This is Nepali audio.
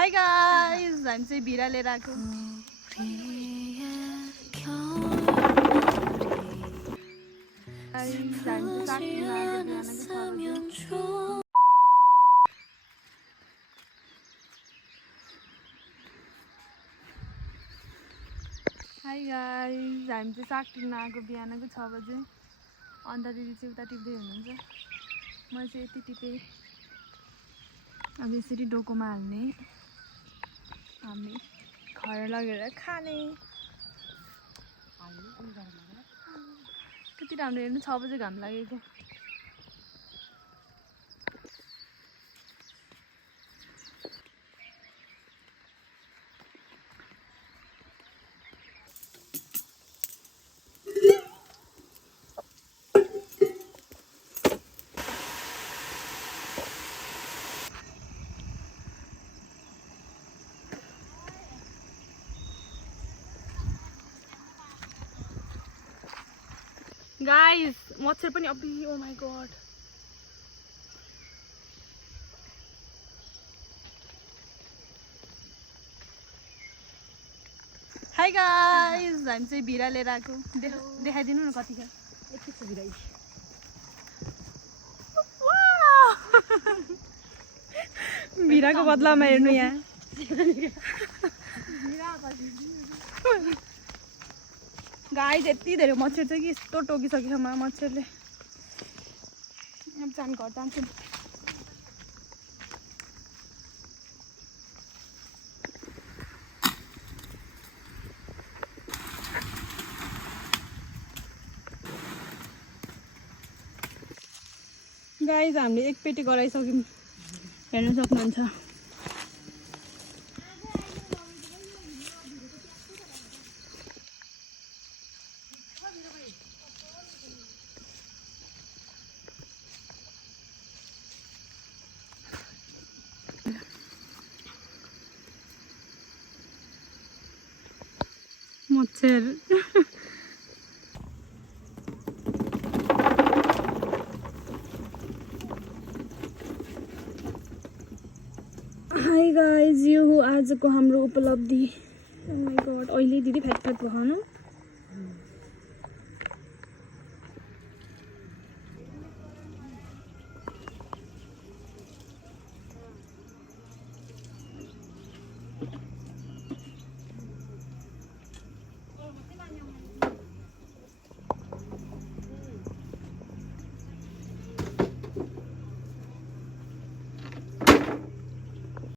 हाई गाइस, हामी चाहिँ भिरा लिएर आएको। हाई गाइस, हामी चाहिँ साग टिप्न आएको बिहानको 6 बजे। अन्त दिदी चाहिँ उता टिप्दै हुनुहुन्छ, म चाहिँ यति टिपेँ। अब यसरी डोकोमा हाल्ने, हामी घर लगेर खाने। कति राम्रो हेर्नु, 6 बजे घाम लागेको। गाइस, मच्छर पनि अबि, oh my God. Hi guys, हामी चाहिँ भिरा लिएर आएको। देखाइदिनु न कति छ। यति छ भिरा। भिराको बदलामा हेर्नु यहाँ। गाइस, यति धेरै मच्छर छ कि यस्तो टोकिसक्यो मच्छरले। अब जान घर जान्छु। गाइस, हामीले एक पेटी गराइसक्यौँ, हेर्न सक्नुहुन्छ। मच्छर हाई गाइज, यो हो आजको हाम्रो उपलब्धि। ओ माय गॉड, अहिले दिदी फ्याट भयो खानु।